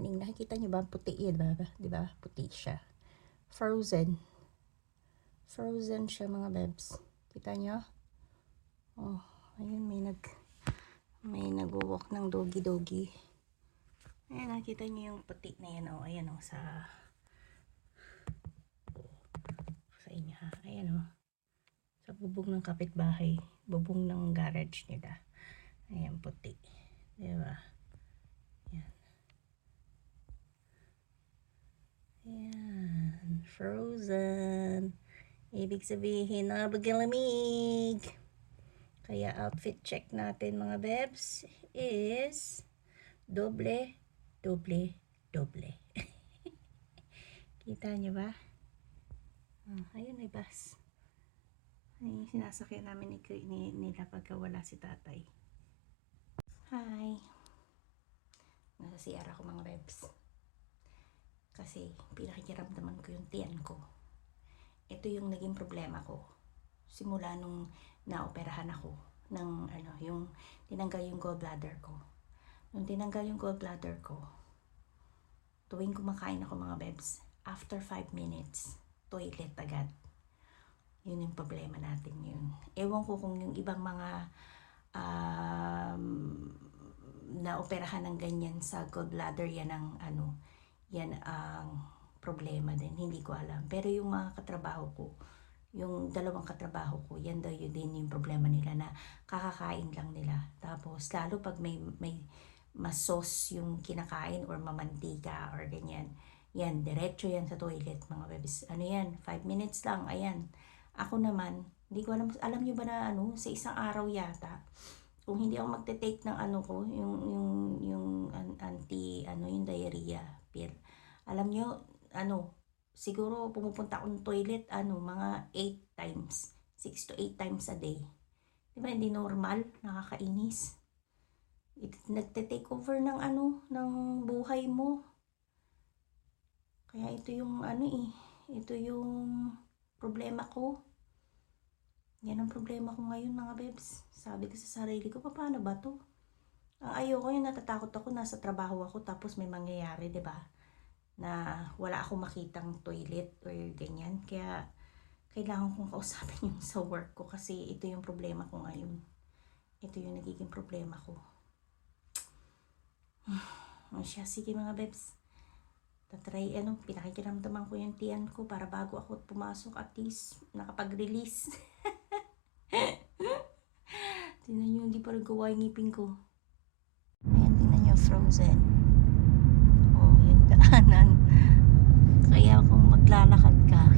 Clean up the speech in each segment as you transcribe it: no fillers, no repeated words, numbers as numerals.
morning. Nakikita niyo ba? Puti yun, diba? Puti siya. Frozen. Frozen siya mga bebs. Kita niyo? Oh, ayun may nag-walk ng doggy. Ayan, nakita niyo yung puti na yan. Oh, ayan oh, sa inyo ha. Ayan oh. Sa bubong ng kapitbahay. Bubong ng garage nila. Ayan, puti. Diba? Ayan, frozen. Ibig sabihin na lamig. Kaya outfit check natin mga bebs is doble. Kita nyo ba? Ayun, may bus. Ay, sinasakyan namin nila pagka wala si tatay. Hi. Nasa CR ako mga bebs. Kasi pinakikiramdaman ko yung tiyan ko. Ito yung naging problema ko. Simula nung naoperahan ako ng yung tinanggal yung gallbladder ko. Nung tinanggal yung gallbladder ko, tuwing kumakain ako mga bebs, after 5 minutes, toilet agad. Yun yung problema natin yun. Ewan ko kung yung ibang mga naoperahan ng ganyan sa gallbladder, yan ang yan ang problema din. Hindi ko alam. Pero yung mga katrabaho ko, yung dalawang katrabaho ko, yan daw yun din yung problema nila na kakakain lang nila. Tapos lalo pag may sauce yung kinakain or mamantika or ganyan, yan, diretso yan sa toilet mga bebis. Ano yan, 5 minutes lang, ayan. Ako naman, hindi ko alam nyo ba na sa isang araw yata, kung hindi ako magte-take ng yung yung diarrhea pill. Alam nyo, siguro pumupunta ako ng toilet, mga 8 times, 6 to 8 times a day. Diba, hindi normal, nakakainis. Nagte-take over ng ng buhay mo. Kaya ito yung ito yung problema ko. Yan ang problema ko ngayon mga bebs. Sabi ko sa sarili ko, paano ba to? Ayoko yung natatakot ako, nasa trabaho ako tapos may mangyayari, diba? Na wala akong makitang toilet or ganyan. Kaya kailangan kong kausapin yung sa work ko kasi ito yung problema ko ngayon. Ito yung nagiging problema ko. Siya, sige mga bebs. Tatry, pinakikiramdaman ko yung tiyan ko para bago ako pumasok at least nakapag-release. Tingnan nyo, hindi pa rin gawa yung ngipin ko. Ayan, tingnan nyo, frozen. Oh, yung daanan. Kaya kung maglalakad ka,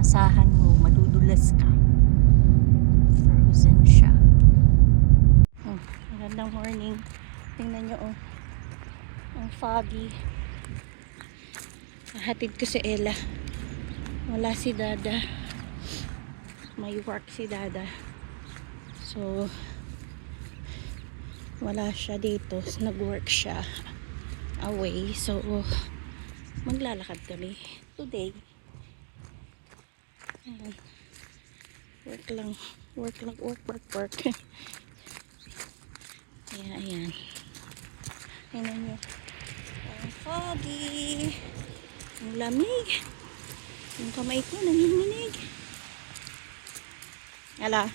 asahan mo, madudulas ka. Frozen siya. Magandang morning. Tingnan nyo, ang foggy. Hatid ko si Ella. Wala si Dada. May work si Dada. So, wala siya dito. Nag-work siya away. So, maglalakad kami today. Ayan. Work lang. Work. Ayan. Ayan nyo. Ang foggy. Ang lamig. Yung kamay ko nanginginig. Ala.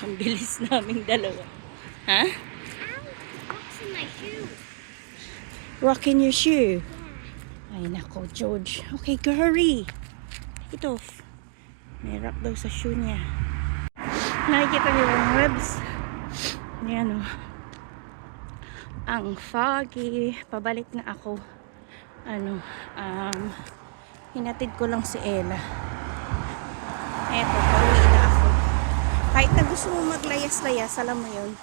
Ang bilis naming dalawa. Ha? Rocks in my shoe. Rock in your shoe? Ay nako, George. Okay, hurry. Take it off. May rock daw sa shoe niya. Nakikita niyo yung webs. Ayan o. Ang foggy. Pabalik na ako. Hinatid ko lang si Ella. Eto, pauwi na ako. Kahit na gusto mo maglayas-layas, alam mo yun.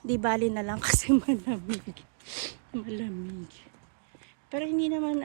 Di bali na lang kasi malamig. Pero hindi naman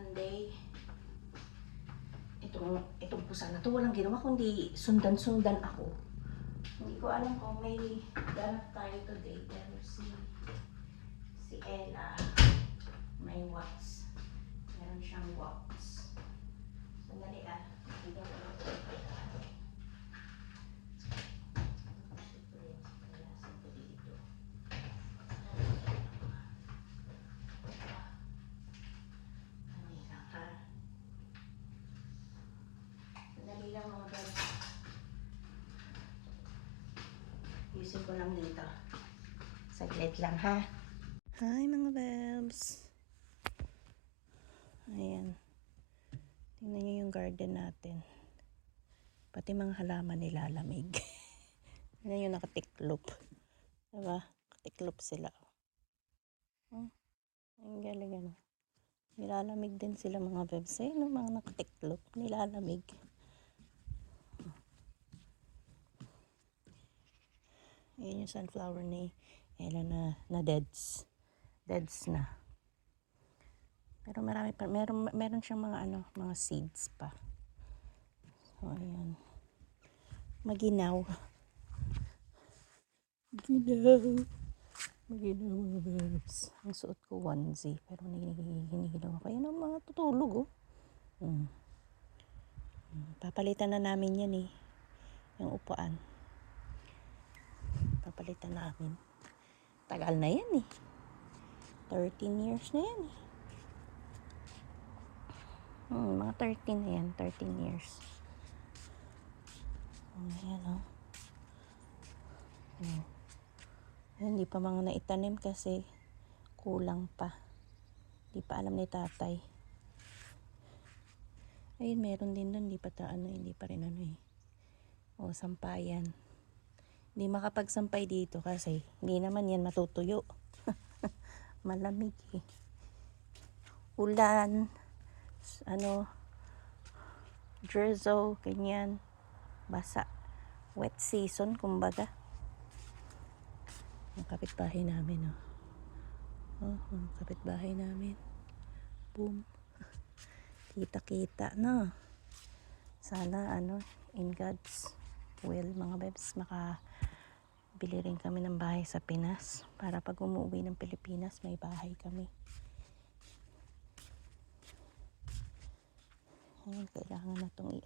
Sunday. Itong pusa na to, walang ginawa kundi sundan-sundan ako. Hindi ko alam kung may ganap tayo today, pero si Ella may wax. Meron siyang wax. Sandali bigyan ko lang ito. Sandali lang mga bebs. Ayusin ko lang dito. Saglit lang ha. Hi mga bebs. Ayan. Tingnan nyo yung garden natin. Pati mga halaman nilalamig. Tingnan yung nakatiklop. Diba? Nakatiklop sila. Oh, ang galing ano. Nilalamig din sila mga bebs. Ayun yung mga nakatiklop. Nilalamig. Ayan yung sunflower ni Ella na deads. Deads na. Pero marami pa, meron siyang mga mga seeds pa. So ayan. Maginaw. Maginaw mga bebs. Ang suot ko onesie, pero hinihilaw ako. Ayan ang mga tutulog Papalitan na namin yan yung upuan. Papalitan namin. Tagal na yan 13 years na yan mga 13 na yan, 13 years. Ayan hindi pa mga naitanim kasi kulang pa. Hindi pa alam ni tatay. Ayun, meron din doon, hindi pa rin sampayan. Hindi makapagsampay dito kasi hindi naman yan matutuyo. Malamig ulan, drizzle, ganyan, basa, wet season kumbaga. Ang kapitbahay namin ang kapitbahay namin, boom, kita na. Sana in God's will mga bebs, makabili rin kami ng bahay sa Pinas para pag umuwi ng Pilipinas may bahay kami. Ayan, kailangan na itong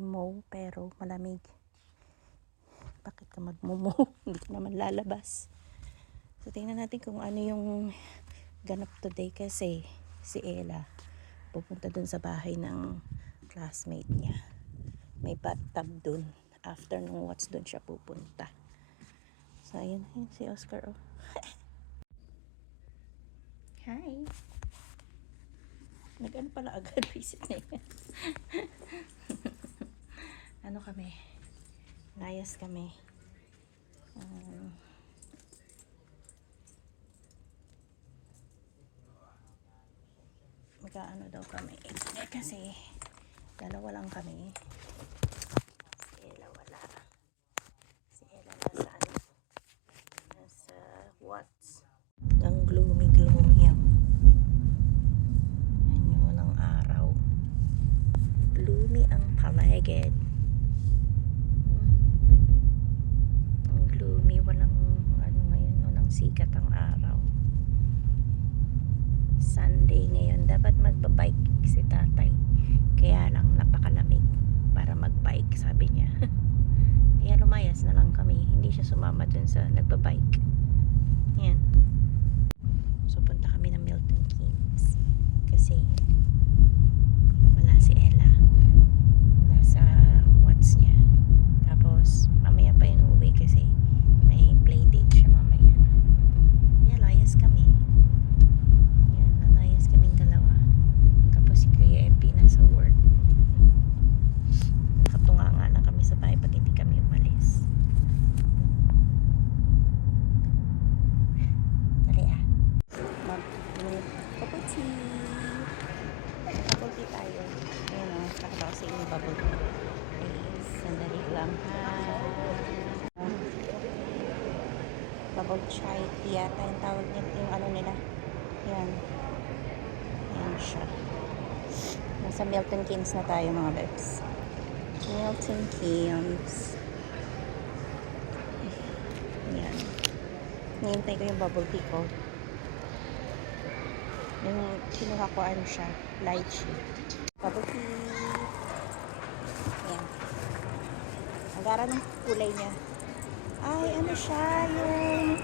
i-mow, pero malamig. Bakit ka mag-mow? Hindi ka naman lalabas. So tingnan natin kung ano yung ganap today, kasi si Ella pupunta dun sa bahay ng classmate niya. May bathtub dun. After nung watch dun siya pupunta. So ayun si Oscar Hi. Nag-ano pala agad, visit na yan. Kami, layas kami. Mag-ano daw kami. Kasi dalawa lang kami. Si Ella wala. Si Ella nasa Watts. Ang gloomy yan. Walang araw. Gloomy ang palagid. Ang gloomy, walang ngayon, walang sikat ang araw. Sunday ngayon, dapat magbabike si tatay. Kaya lang napakalamig para magbike, sabi niya. Kaya lumayas na lang kami. Hindi siya sumama dun sa nagbabike. Yan. So punta kami ng Milton Keynes kasi wala si Ella. Nasa Watts niya. Tapos mamaya pa yun uuwi kasi may play date siya mamaya. Kaya layas kami. Yan, nalayas kaming dalawa. Tapos si Kuya Epi nasa work. Nakatunga nga lang kami sa bahay pag hindi kami umalis. Dali Kaputsi. Kaputsi tayo. Ayan kakabasa yung bubble tea. Please, sandali lang bubble chai tea yata yung tawag niya, yung nila. Yan. Yan. siya. Nasa Milton Keynes na tayo mga bebs. Milton Keynes. Yan. Nihintay ko yung bubble tea ko. Yung kinuha ko ano siya, lychee. Bubble tea. Yan. Ang gara ng kulay niya. Ay, ano siya, yung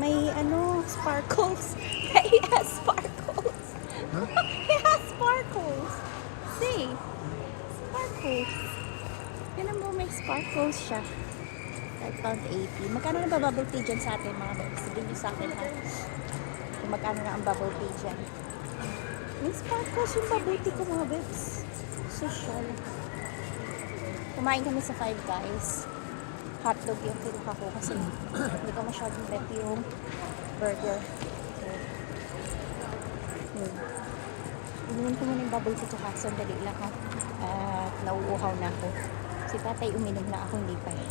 may ano, sparkles. He has sparkles. Huh? He has sparkles. See? Sparkles. Yan mo, may sparkles siya. I found 80. Magkano na ba bubble tea dyan sa atin mga bebs? Sabihin niyo sa akin ha. Kung magkano na ang bubble tea dyan. May sparkles yung bubble tea ko mga bebs. Social. Kumain kami sa Five Guys. Hotdog yung kinuha ko kasi hindi ko masyadong bet yung burger. So, Inumin ko muna yung bubble tea ko ha. Sandali lang ha. At nauuhaw na ako. Si tatay uminom na ako, hindi pa eh.